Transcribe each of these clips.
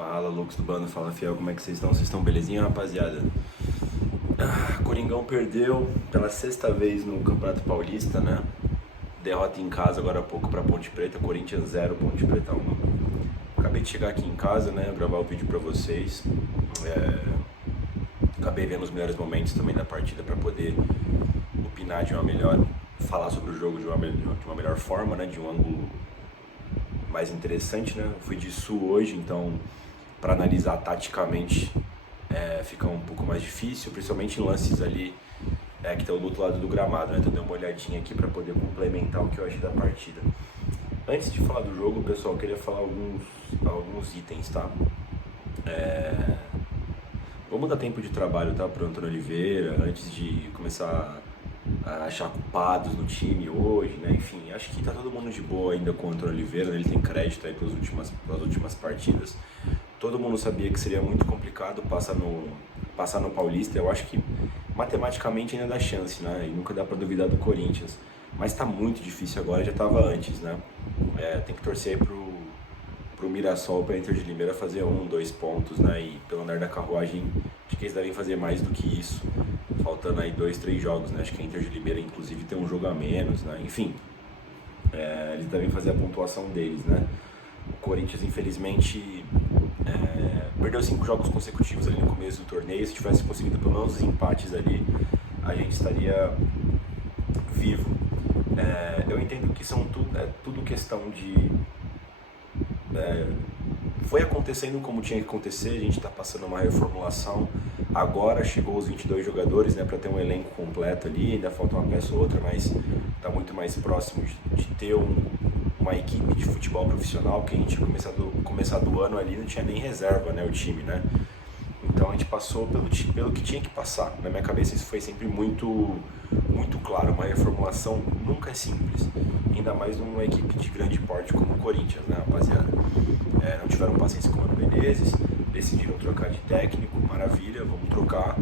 Fala, loucos do bando, fala fiel, como é que vocês estão? Vocês estão belezinha, rapaziada? Coringão perdeu pela sexta vez no Campeonato Paulista, né? Derrota em casa agora há pouco pra Ponte Preta, Corinthians 0, Ponte Preta 1. Acabei de chegar aqui em casa, né? Gravar o vídeo pra vocês. Acabei vendo os melhores momentos também da partida pra poder opinar de uma melhor, falar sobre o jogo de uma melhor forma, né? De um ângulo mais interessante, né? Eu fui de sul hoje, então para analisar taticamente fica um pouco mais difícil, principalmente em lances ali que estão do outro lado do gramado, né? Então dei uma olhadinha aqui para poder complementar o que eu achei da partida. Antes de falar do jogo, pessoal, eu queria falar alguns itens, tá? Vamos dar tempo de trabalho, tá, pro Antônio Oliveira, antes de começar a achar culpados no time hoje, né? Enfim, acho que tá todo mundo de boa ainda com o Antônio Oliveira, né? Ele tem crédito aí pelas últimas partidas. Todo mundo sabia que seria muito complicado passar no Paulista. Eu acho que matematicamente ainda dá chance, né? E nunca dá pra duvidar do Corinthians. Mas tá muito difícil agora, já tava antes, né? Tem que torcer aí pro Mirassol, pra Inter de Limeira fazer 2 pontos, né? E pelo andar da carruagem, acho que eles devem fazer mais do que isso. Faltando aí 2, 3 jogos, né? Acho que a Inter de Limeira, inclusive, tem um jogo a menos, né? Enfim, eles devem fazer a pontuação deles, né? O Corinthians, infelizmente, perdeu 5 jogos consecutivos ali no começo do torneio. Se tivesse conseguido pelo menos os empates ali, a gente estaria vivo. Eu entendo que são tudo questão de... foi acontecendo como tinha que acontecer, a gente está passando uma reformulação. Agora chegou os 22 jogadores, né, para ter um elenco completo ali, ainda falta uma peça ou outra, mas está muito mais próximo de ter uma equipe de futebol profissional, que a gente começado o ano ali, não tinha nem reserva, né, o time, né? Então a gente passou pelo que tinha que passar. Na minha cabeça isso foi sempre muito claro. Uma reformulação nunca é simples, ainda mais numa equipe de grande porte como o Corinthians, né, rapaziada? Não tiveram paciência com o Mano Menezes, decidiram trocar de técnico, maravilha, vamos trocar.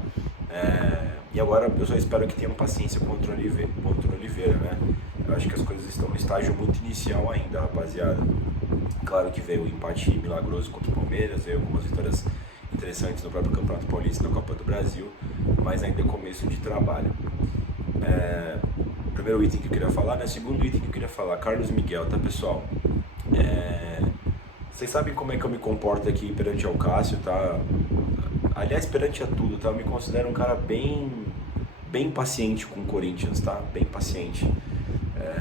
E agora eu só espero que tenham paciência com o Antônio Oliveira, né? Eu acho que as coisas estão no estágio muito inicial ainda, rapaziada. Claro que veio o empate milagroso contra o Palmeiras, veio algumas vitórias interessantes no próprio Campeonato Paulista, na Copa do Brasil, mas ainda é começo de trabalho. Primeiro item que eu queria falar, né? Segundo item que eu queria falar, Carlos Miguel, tá, pessoal? Vocês sabem como é que eu me comporto aqui perante ao Cássio, tá? Aliás, perante a tudo, tá? Eu me considero um cara bem paciente com o Corinthians, tá? Bem paciente.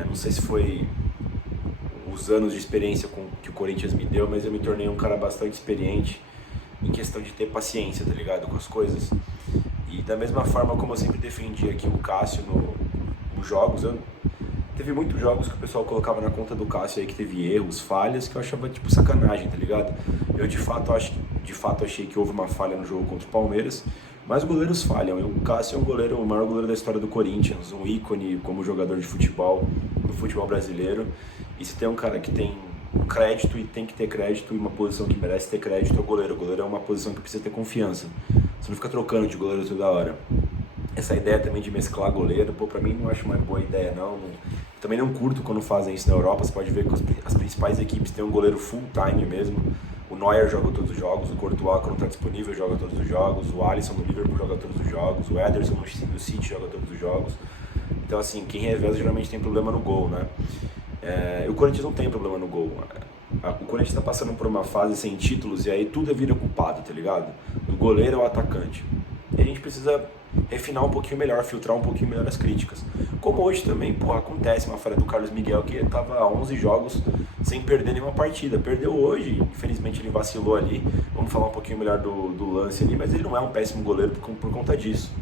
Não sei se foi os anos de experiência que o Corinthians me deu, mas eu me tornei um cara bastante experiente em questão de ter paciência, tá ligado? Com as coisas. E da mesma forma como eu sempre defendi aqui o Cássio nos jogos, teve muitos jogos que o pessoal colocava na conta do Cássio aí que teve erros, falhas, que eu achava tipo sacanagem, tá ligado? Eu de fato achei que houve uma falha no jogo contra o Palmeiras, mas os goleiros falham. E o Cássio é o maior goleiro da história do Corinthians, um ícone como jogador de futebol, no futebol brasileiro. E se tem um cara que tem crédito e tem que ter crédito, e uma posição que merece ter crédito é o goleiro. O goleiro é uma posição que precisa ter confiança. Você não fica trocando de goleiro toda hora. Essa ideia também de mesclar goleiro, pra mim não acho uma boa ideia, não. Também não curto quando fazem isso na Europa. Você pode ver que as principais equipes têm um goleiro full time mesmo. O Neuer joga todos os jogos, o Courtois, quando está disponível, joga todos os jogos, o Alisson do Liverpool joga todos os jogos, o Ederson do City joga todos os jogos. Então, assim, quem reveza geralmente tem problema no gol, né? O Corinthians não tem problema no gol. O Corinthians está passando por uma fase sem títulos e aí tudo vira culpado, tá ligado? Do goleiro ao atacante. E a gente precisa refinar um pouquinho melhor, filtrar um pouquinho melhor as críticas. Como hoje também, acontece uma falha do Carlos Miguel, que estava há 11 jogos sem perder nenhuma partida. Perdeu hoje, infelizmente ele vacilou ali. Vamos falar um pouquinho melhor do lance ali, mas ele não é um péssimo goleiro por conta disso.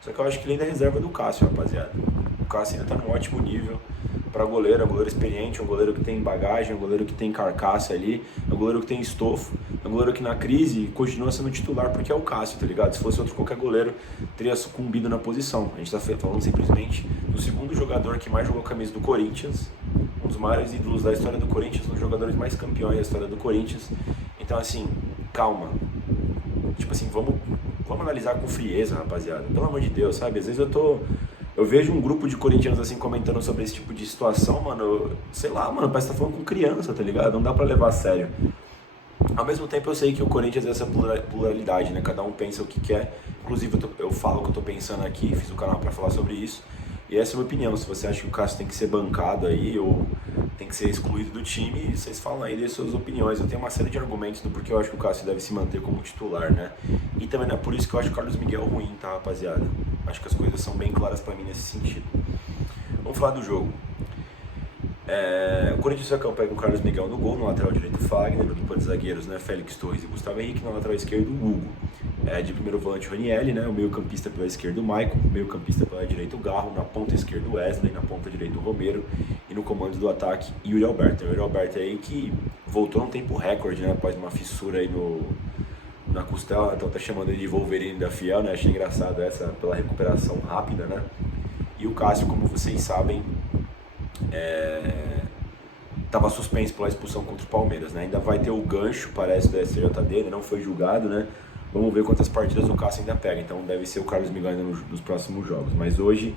Só que eu acho que ele ainda é reserva do Cássio, rapaziada. O Cássio ainda está num ótimo nível para goleiro, é um goleiro experiente, é um goleiro que tem bagagem, é um goleiro que tem carcaça ali, é um goleiro que tem estofo, é um goleiro que na crise continua sendo titular porque é o Cássio, tá ligado? Se fosse outro qualquer goleiro, teria sucumbido na posição. A gente tá falando simplesmente do segundo jogador que mais jogou a camisa do Corinthians, um dos maiores ídolos da história do Corinthians, um dos jogadores mais campeões da história do Corinthians. Então, assim, calma. Tipo assim, vamos analisar com frieza, rapaziada. Pelo amor de Deus, sabe? Às vezes eu vejo um grupo de corintianos assim comentando sobre esse tipo de situação, mano. Sei lá, mano, parece que tá falando com criança, tá ligado? Não dá pra levar a sério. Ao mesmo tempo eu sei que o Corinthians é essa pluralidade, né? Cada um pensa o que quer. Inclusive eu falo o que eu tô pensando aqui, fiz o canal para falar sobre isso. E essa é a minha opinião. Se você acha que o Cássio tem que ser bancado aí ou tem que ser excluído do time, vocês falam aí das suas opiniões. Eu tenho uma série de argumentos do porquê eu acho que o Cássio deve se manter como titular, né? E também não é por isso que eu acho o Carlos Miguel ruim, tá, rapaziada? Acho que as coisas são bem claras para mim nesse sentido. Vamos falar do jogo. O Corinthians foi campanha com o Carlos Miguel no gol, no lateral direito Fagner, no dupla de zagueiros, né, Félix Torres e Gustavo Henrique, no lateral esquerdo Hugo. De primeiro volante Ranielli, né, o meio campista pela esquerda Maicon, meio campista pela direita o Garro, na ponta esquerda Wesley, na ponta direita o Romero e no comando do ataque Yuri Alberto. O Yuri Alberto aí que voltou num tempo recorde, né, após uma fissura aí na costela, então tá chamando ele de Wolverine da Fiel, né, achei engraçado essa pela recuperação rápida, né. E o Cássio, como vocês sabem, estava suspenso pela expulsão contra o Palmeiras, né? Ainda vai ter o gancho, parece, do STJD, ainda não foi julgado, né? Vamos ver quantas partidas o Cássio ainda pega, então deve ser o Carlos Miguel ainda nos próximos jogos. Mas hoje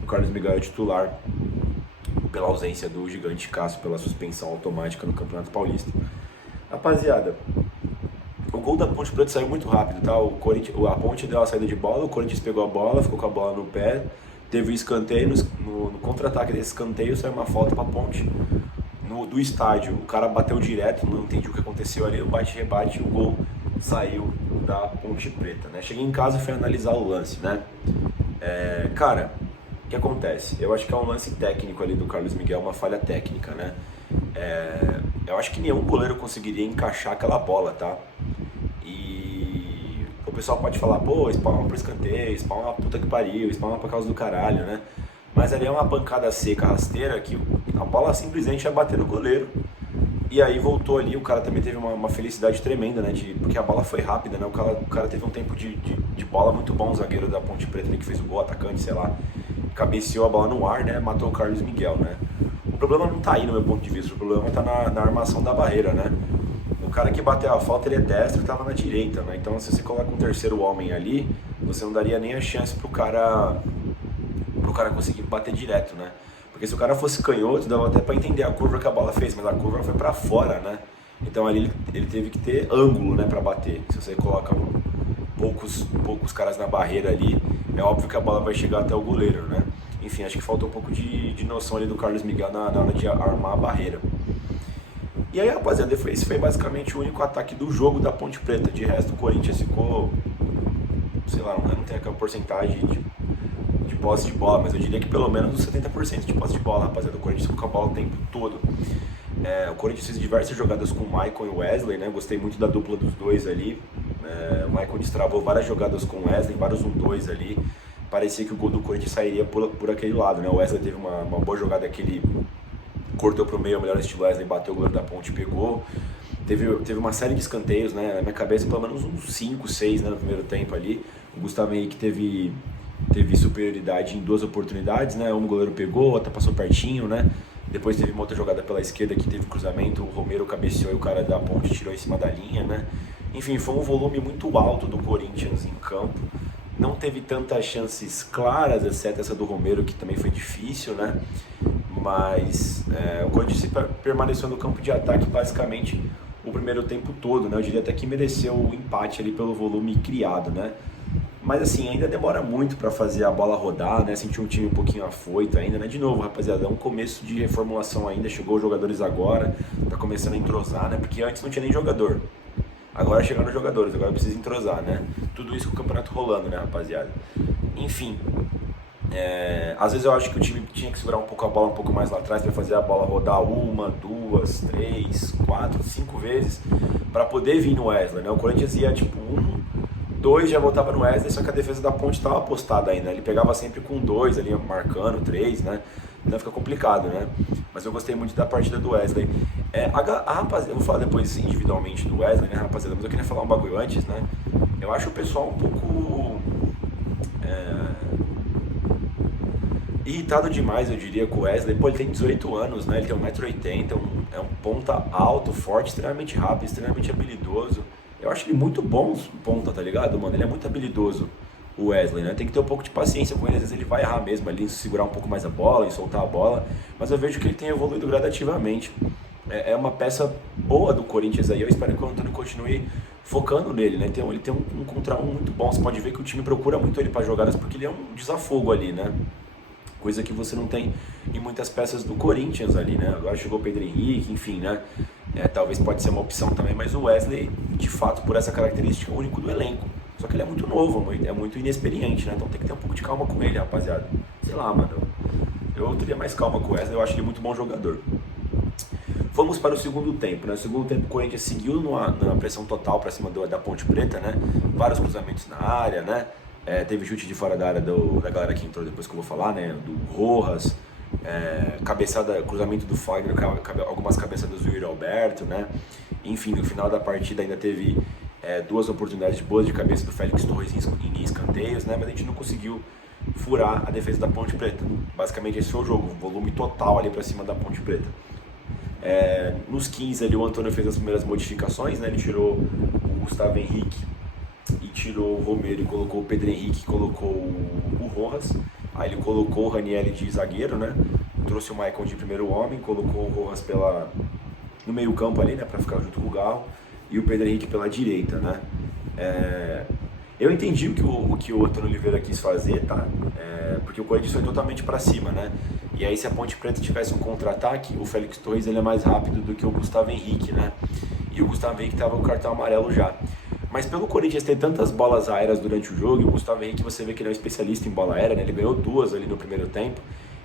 o Carlos Miguel é titular pela ausência do gigante Cássio, pela suspensão automática no Campeonato Paulista. Rapaziada, o gol da Ponte Preta saiu muito rápido, tá? A Ponte deu a saída de bola, o Corinthians pegou a bola, ficou com a bola no pé, teve o escanteio, no contra-ataque desse escanteio saiu uma falta pra Ponte do estádio. O cara bateu direto, não entendi o que aconteceu ali, o bate-rebate e o gol saiu da Ponte Preta, né? Cheguei em casa e fui analisar o lance, né? Cara, o que acontece? Eu acho que é um lance técnico ali do Carlos Miguel, uma falha técnica, né? Eu acho que nenhum goleiro conseguiria encaixar aquela bola, tá? E o pessoal pode falar, pô, spawna pro escanteio, spawna puta que pariu, spawna pra causa do caralho, né? Mas ali é uma pancada seca, rasteira, que a bola simplesmente ia bater no goleiro. E aí voltou ali, o cara também teve uma felicidade tremenda, né? Porque a bola foi rápida, né? O cara teve um tempo de bola muito bom, o zagueiro da Ponte Preta ali que fez o gol, atacante, sei lá. Cabeceou a bola no ar, né? Matou o Carlos Miguel, né? O problema não tá aí no meu ponto de vista, o problema tá na armação da barreira, né? O cara que bateu a falta, ele é destro e tava na direita, né? Então se você coloca um terceiro homem ali, você não daria nem a chance pro cara conseguir bater direto, né? Porque se o cara fosse canhoto, dava até pra entender a curva que a bola fez, mas a curva foi pra fora, né? Então ali ele teve que ter ângulo, né, pra bater. Se você coloca poucos caras na barreira ali, é óbvio que a bola vai chegar até o goleiro, né? Enfim, acho que faltou um pouco de noção ali do Carlos Miguel na hora de armar a barreira. E aí, rapaziada, esse foi basicamente o único ataque do jogo da Ponte Preta. De resto, o Corinthians ficou, sei lá, não tem aquela porcentagem de posse de bola, mas eu diria que pelo menos uns 70% de posse de bola, rapaziada. O Corinthians ficou com a bola o tempo todo. O Corinthians fez diversas jogadas com o Maicon e o Wesley, né? Gostei muito da dupla dos dois ali. O Maicon destravou várias jogadas com o Wesley, vários 1-2 ali. Parecia que o gol do Corinthians sairia por aquele lado, né? O Wesley teve uma boa jogada que ele cortou pro meio, o melhor estilo Wesley, bateu o goleiro da Ponte e pegou. Teve uma série de escanteios, né? Na minha cabeça, pelo menos uns 5, 6, né, no primeiro tempo ali. O Gustavo Henrique teve superioridade em 2 oportunidades, né? Uma o goleiro pegou, outra passou pertinho, né? Depois teve uma outra jogada pela esquerda que teve cruzamento, o Romero cabeceou e o cara da Ponte tirou em cima da linha, né? Enfim, foi um volume muito alto do Corinthians em campo. Não teve tantas chances claras, exceto essa do Romero, que também foi difícil, né? Mas o Corinthians permaneceu no campo de ataque basicamente o primeiro tempo todo, né? Eu diria até que mereceu o empate ali pelo volume criado, né? Mas assim, ainda demora muito para fazer a bola rodar, né? Sentir um time um pouquinho afoito ainda, né? De novo, rapaziada, é um começo de reformulação ainda, chegou os jogadores agora, tá começando a entrosar, né? Porque antes não tinha nem jogador. Agora chegaram os jogadores, agora precisa entrosar, né? Tudo isso com o campeonato rolando, né, rapaziada? Enfim, às vezes eu acho que o time tinha que segurar um pouco a bola um pouco mais lá atrás para fazer a bola rodar 1, 2, 3, 4, 5 vezes para poder vir no Wesley, né? O Corinthians ia tipo 1, 2, já voltava no Wesley, só que a defesa da Ponte estava apostada ainda, ele pegava sempre com 2 ali marcando, 3, né? Então fica complicado, né? Mas eu gostei muito da partida do Wesley. Rapaziada, eu vou falar depois individualmente do Wesley, né, rapaziada? Mas eu queria falar um bagulho antes, né? Eu acho o pessoal um pouco irritado demais, eu diria, com o Wesley. Pô, ele tem 18 anos, né? Ele tem 1,80 m, é um ponta alto, forte, extremamente rápido, extremamente habilidoso. Eu acho ele muito bom ponta, tá ligado, mano? Ele é muito habilidoso, o Wesley, né? Tem que ter um pouco de paciência com ele, às vezes ele vai errar mesmo ali, em segurar um pouco mais a bola, em soltar a bola, mas eu vejo que ele tem evoluído gradativamente. é uma peça boa do Corinthians aí. Eu espero que o Antônio continue focando nele, né? Ele tem um contra um muito bom. Você pode ver que o time procura muito ele para jogadas porque ele é um desafogo ali, né? Coisa que você não tem em muitas peças do Corinthians ali, né? Agora chegou o Pedro Henrique, enfim, né? Talvez pode ser uma opção também, mas o Wesley, de fato, por essa característica, é o único do elenco. Só que ele é muito novo, é muito inexperiente, né? Então tem que ter um pouco de calma com ele, rapaziada. Sei lá, mano. Eu teria mais calma com o Wesley, eu acho ele muito bom jogador. Vamos para o segundo tempo, né? No segundo tempo o Corinthians seguiu na pressão total para cima da Ponte Preta, né? Vários cruzamentos na área, né? Teve chute de fora da área da galera que entrou depois que eu vou falar, né? Do Rojas, cabeçada, cruzamento do Fagner, algumas cabeçadas do Yuri Alberto, né? Enfim, no final da partida ainda teve duas oportunidades boas de cabeça do Félix Torres em escanteios, né? Mas a gente não conseguiu furar a defesa da Ponte Preta. Basicamente esse foi o jogo, um volume total ali para cima da Ponte Preta. Nos 15 ali o Antônio fez as primeiras modificações, né? Ele tirou o Gustavo Henrique e tirou o Romero e colocou o Pedro Henrique e colocou o Rojas. Aí ele colocou o Ranieri de zagueiro, né? Trouxe o Maicon de primeiro homem, colocou o Rojas no meio campo ali, né? Pra ficar junto com o Garro, e o Pedro Henrique pela direita, né? Eu entendi o que o Antônio Oliveira quis fazer, tá? Porque o Corinthians foi totalmente para cima, né? E aí se a Ponte Preta tivesse um contra-ataque, o Félix Torres ele é mais rápido do que o Gustavo Henrique, né? E o Gustavo Henrique tava com o cartão amarelo já. Mas pelo Corinthians ter tantas bolas aéreas durante o jogo, e o Gustavo Henrique você vê que ele é um especialista em bola aérea, né? Ele ganhou 2 ali no primeiro tempo.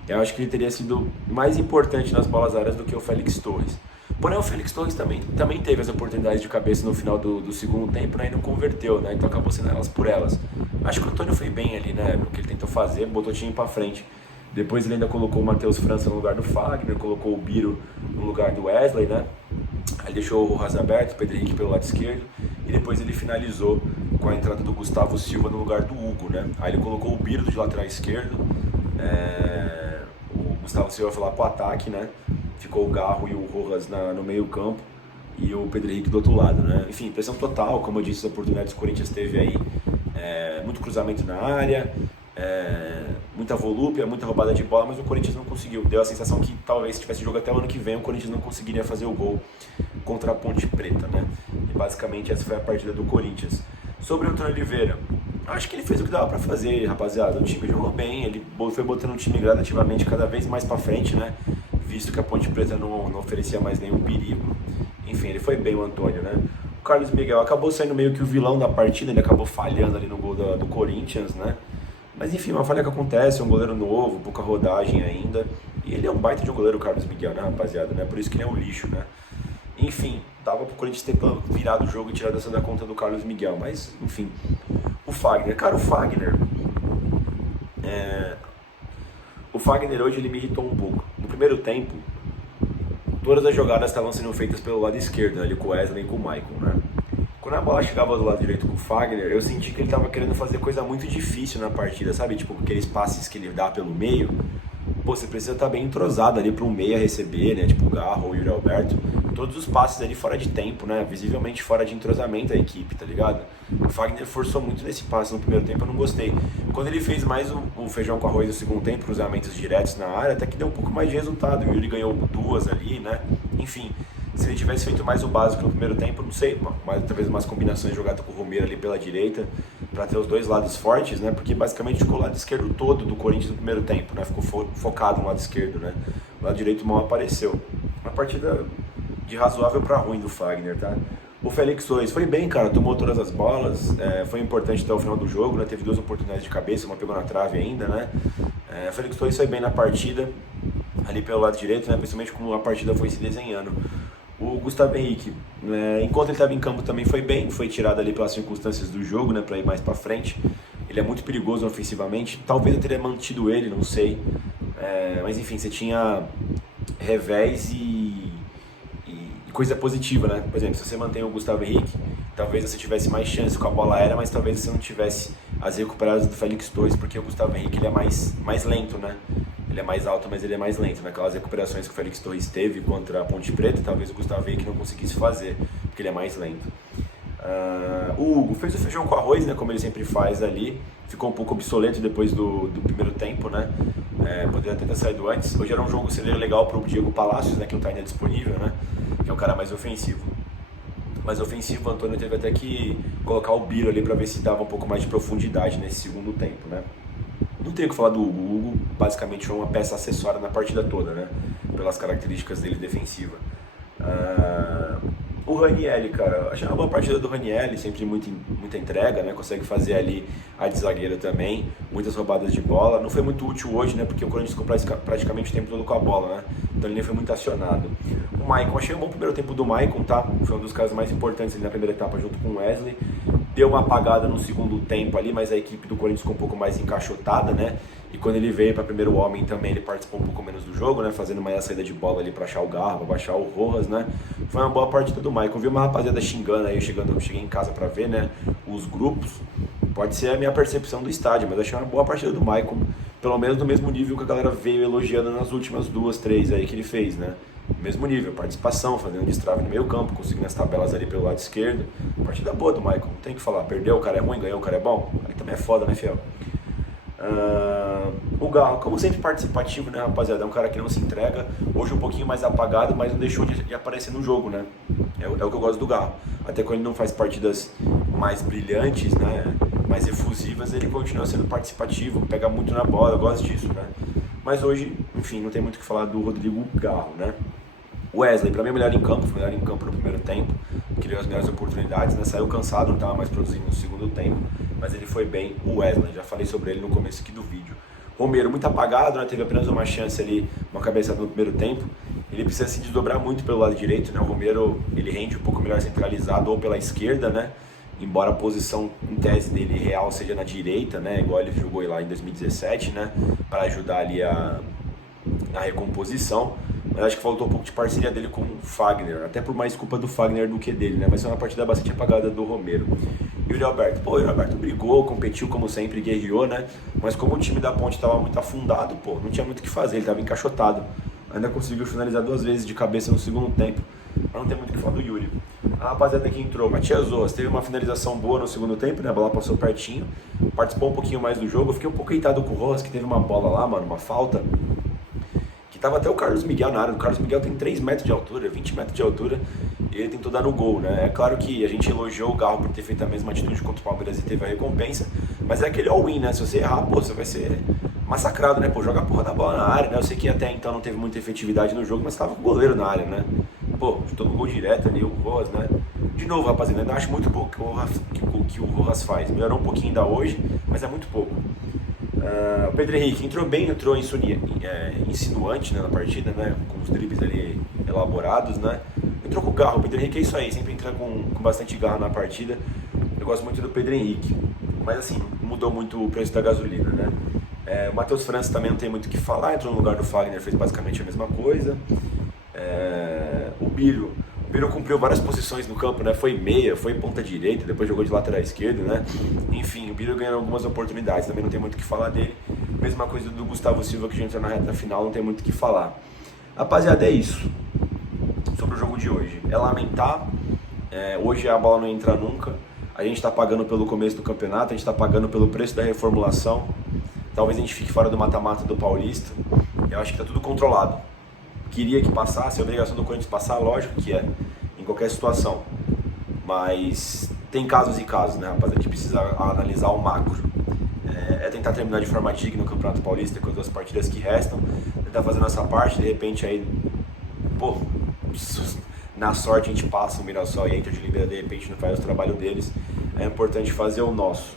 Eu acho que ele teria sido mais importante nas bolas aéreas do que o Félix Torres. Porém, o Félix Torres também teve as oportunidades de cabeça no final do segundo tempo, né, e não converteu, né, então acabou sendo elas por elas. Acho que o Antônio foi bem ali, né, no que ele tentou fazer, botou o time pra frente. Depois ele ainda colocou o Matheus França no lugar do Fagner, colocou o Biro no lugar do Wesley, né, aí deixou o Rojas aberto, o Pedro Henrique pelo lado esquerdo, e depois ele finalizou com a entrada do Gustavo Silva no lugar do Hugo, né, aí ele colocou o Biro de lateral esquerdo, o Gustavo Silva foi lá pro ataque, né, ficou o Garro e o Rojas no meio campo e o Pedro Henrique do outro lado, né? Enfim, pressão total, como eu disse, as oportunidades que o Corinthians teve aí, muito cruzamento na área, muita volúpia, muita roubada de bola, mas o Corinthians não conseguiu. Deu a sensação que talvez se tivesse jogo até o ano que vem, o Corinthians não conseguiria fazer o gol contra a Ponte Preta, né? E basicamente essa foi a partida do Corinthians. Sobre o Antônio Oliveira, acho que ele fez o que dava pra fazer, rapaziada. O time jogou bem, ele foi botando o time gradativamente cada vez mais pra frente, né? Visto que a Ponte Preta não oferecia mais nenhum perigo. Enfim, ele foi bem, o Antônio, né? O Carlos Miguel acabou sendo meio que o vilão da partida, ele acabou falhando ali no gol do Corinthians, né? Mas enfim, uma falha que acontece, um goleiro novo, pouca rodagem ainda. E ele é um baita de um goleiro, o Carlos Miguel, né, rapaziada? Né? Por isso que ele é um lixo, né? Enfim, dava pro Corinthians ter virado o jogo e tirado essa da conta do Carlos Miguel, mas enfim. O Fagner, cara, o Fagner hoje ele me irritou um pouco. No primeiro tempo, todas as jogadas estavam sendo feitas pelo lado esquerdo, ali com o Wesley e com o Maicon, né? Quando a bola chegava do lado direito com o Fagner, eu senti que ele tava querendo fazer coisa muito difícil na partida, sabe? Tipo, aqueles passes que ele dá pelo meio. Pô, você precisa estar bem entrosado ali para um meia receber, né? Tipo o Garro ou o Yuri Alberto. Todos os passes ali fora de tempo, né? Visivelmente fora de entrosamento da equipe, tá ligado? O Fagner forçou muito nesse passe no primeiro tempo, eu não gostei. Quando ele fez mais o feijão com arroz no segundo tempo, cruzamentos diretos na área, até que deu um pouco mais de resultado. O Yuri ganhou 2 ali, né? Enfim, se ele tivesse feito mais o básico no primeiro tempo, não sei, talvez umas combinações jogadas com o Romero ali pela direita, para ter os dois lados fortes, né? Porque basicamente ficou o lado esquerdo todo do Corinthians no primeiro tempo, né? Ficou focado no lado esquerdo, né? O lado direito mal apareceu. Uma partida de razoável para ruim do Fagner, tá? O Félix Torres foi bem, cara, tomou todas as bolas, foi importante até o final do jogo, né? Teve 2 oportunidades de cabeça, uma pegou na trave ainda, né? O Félix Torres foi bem na partida, ali pelo lado direito, né? Principalmente como a partida foi se desenhando. O Gustavo Henrique, enquanto ele estava em campo também foi bem, foi tirado ali pelas circunstâncias do jogo, né, para ir mais para frente. Ele é muito perigoso ofensivamente, talvez eu teria mantido ele, não sei. Mas enfim, você tinha revés e coisa positiva, né? Por exemplo, se você mantém o Gustavo Henrique, talvez você tivesse mais chance com a bola aérea, mas talvez você não tivesse as recuperadas do Félix Torres, porque o Gustavo Henrique ele é mais lento, né? Ele é mais alto, mas ele é mais lento. Naquelas recuperações que o Félix Torres teve contra a Ponte Preta, talvez o Gustavo Henrique não conseguisse fazer, porque ele é mais lento. O Hugo fez o feijão com arroz, né, como ele sempre faz ali. Ficou um pouco obsoleto depois do primeiro tempo, né? Poderia até ter saído antes. Hoje era um jogo que seria legal para o Diego Palacios, né, que não está ainda disponível, né? Que é um cara mais ofensivo. Mais ofensivo, o Antônio teve até que colocar o Biro ali para ver se dava um pouco mais de profundidade nesse segundo tempo, né? Não tenho o que falar do Hugo. O Hugo basicamente foi uma peça acessória na partida toda, né? Pelas características dele defensiva. O Ranieri, cara, achei uma boa partida do Ranieri, sempre muita entrega, né? Consegue fazer ali a de zagueiro também, muitas roubadas de bola. Não foi muito útil hoje, né? Porque o Corinthians ficou praticamente o tempo todo com a bola, né? Então ele nem foi muito acionado. O Maicon, achei um bom primeiro tempo do Maicon, tá? Foi um dos caras mais importantes ali na primeira etapa junto com o Wesley. Deu uma apagada no segundo tempo ali, mas a equipe do Corinthians ficou um pouco mais encaixotada, né? E quando ele veio para primeiro homem também, ele participou um pouco menos do jogo, né? Fazendo uma saída de bola ali para achar o Garro, para baixar o Rojas, né? Foi uma boa partida do Maicon. Vi uma rapaziada xingando aí, cheguei em casa para ver, né? Os grupos. Pode ser a minha percepção do estádio, mas achei uma boa partida do Maicon. Pelo menos no mesmo nível que a galera veio elogiando nas últimas 2, 3 aí que ele fez, né? Mesmo nível, participação, fazendo destrave no meio campo, conseguindo as tabelas ali pelo lado esquerdo. Partida boa do Maicon, não tem o que falar. Perdeu, o cara é ruim, ganhou, o cara é bom. Aí também é foda, né, fiel? O Garro, como sempre participativo, né, rapaziada? É um cara que não se entrega. Hoje um pouquinho mais apagado, mas não deixou de aparecer no jogo, né? É o que eu gosto do Garro. Até quando ele não faz partidas mais brilhantes, né, mais efusivas, ele continua sendo participativo, pega muito na bola, eu gosto disso, né? Mas hoje, enfim, não tem muito o que falar do Rodrigo Garro, né? Wesley, pra mim é melhor em campo, foi melhor em campo no primeiro tempo, criou as melhores oportunidades, né? Saiu cansado, não estava mais produzindo no segundo tempo, mas ele foi bem. O Wesley, já falei sobre ele no começo aqui do vídeo. Romero, muito apagado, né? Teve apenas uma chance ali, uma cabeçada no primeiro tempo. Ele precisa se desdobrar muito pelo lado direito, né? O Romero, ele rende um pouco melhor centralizado ou pela esquerda, né? Embora a posição em tese dele real seja na direita, né? Igual ele jogou lá em 2017, né? Para ajudar ali na recomposição. Mas acho que faltou um pouco de parceria dele com o Fagner, até por mais culpa do Fagner do que dele, né? Mas foi uma partida bastante apagada do Romero. E o Yuri Alberto? Pô, o Yuri Alberto brigou, competiu como sempre, guerreou, né? Mas como o time da Ponte estava muito afundado, pô, não tinha muito o que fazer, ele estava encaixotado. Ainda conseguiu finalizar 2 vezes de cabeça no segundo tempo, mas não tem muito o que falar do Yuri. A rapaziada que entrou, Matias Zoas, teve uma finalização boa no segundo tempo, né? A bola passou pertinho, participou um pouquinho mais do jogo. Eu fiquei um pouco irritado com o Rojas, que teve uma bola lá, mano, uma falta. Tava até o Carlos Miguel na área. O Carlos Miguel tem 3 metros de altura, 20 metros de altura, e ele tentou dar no gol, né? É claro que a gente elogiou o Garro por ter feito a mesma atitude contra o Palmeiras e teve a recompensa, mas é aquele all-in, né? Se você errar, pô, você vai ser massacrado, né? Pô, joga a porra da bola na área, né? Eu sei que até então não teve muita efetividade no jogo, mas tava com o goleiro na área, né? Pô, chutou no gol direto ali, o Rojas, né? De novo, rapaziada, ainda acho muito pouco que o Rojas faz. Melhorou um pouquinho ainda hoje, mas é muito pouco. O Pedro Henrique entrou bem, entrou insinuante, né, na partida, né, com os dribles ali elaborados, né. Entrou com o Garro. O Pedro Henrique é isso aí, sempre entra com bastante garra na partida. Eu gosto muito do Pedro Henrique, mas assim, mudou muito o preço da gasolina, né. O Matheus França também não tem muito o que falar, entrou no lugar do Fagner, fez basicamente a mesma coisa. O Biro cumpriu várias posições no campo, né? Foi meia, foi ponta direita, depois jogou de lateral esquerdo, né? Enfim, o Biro ganhou algumas oportunidades, também não tem muito o que falar dele. Mesma coisa do Gustavo Silva, que já entrou na reta final, não tem muito o que falar. Rapaziada, é isso sobre o jogo de hoje. É lamentar, hoje a bola não entra nunca. A gente está pagando pelo começo do campeonato, a gente está pagando pelo preço da reformulação. Talvez a gente fique fora do mata-mata do Paulista. Eu acho que está tudo controlado. Queria que passasse, a obrigação do Corinthians passar, lógico que é, em qualquer situação. Mas tem casos e casos, né, rapaziada? A gente precisa analisar o macro. Tentar terminar de forma digna no Campeonato Paulista com as 2 partidas que restam. Tentar fazer nossa parte, de repente aí, pô, na sorte a gente passa o Mirassol e a Inter de Limeira, de repente não faz o trabalho deles. É importante fazer o nosso.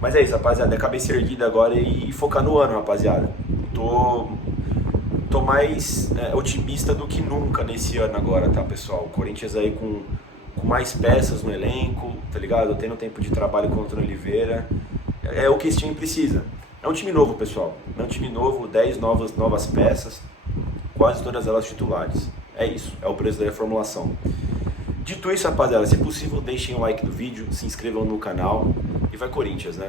Mas é isso, rapaziada, é cabeça erguida agora e focar no ano, rapaziada. Tô mais otimista do que nunca nesse ano agora, tá, pessoal? O Corinthians aí com mais peças no elenco, tá ligado? Tendo tempo de trabalho com o Antônio Oliveira. É o que esse time precisa. É um time novo, pessoal. É um time novo, 10 novas peças, quase todas elas titulares. É isso, é o preço da reformulação. Dito isso, rapaziada, se possível, deixem o like no vídeo, se inscrevam no canal e vai Corinthians, né?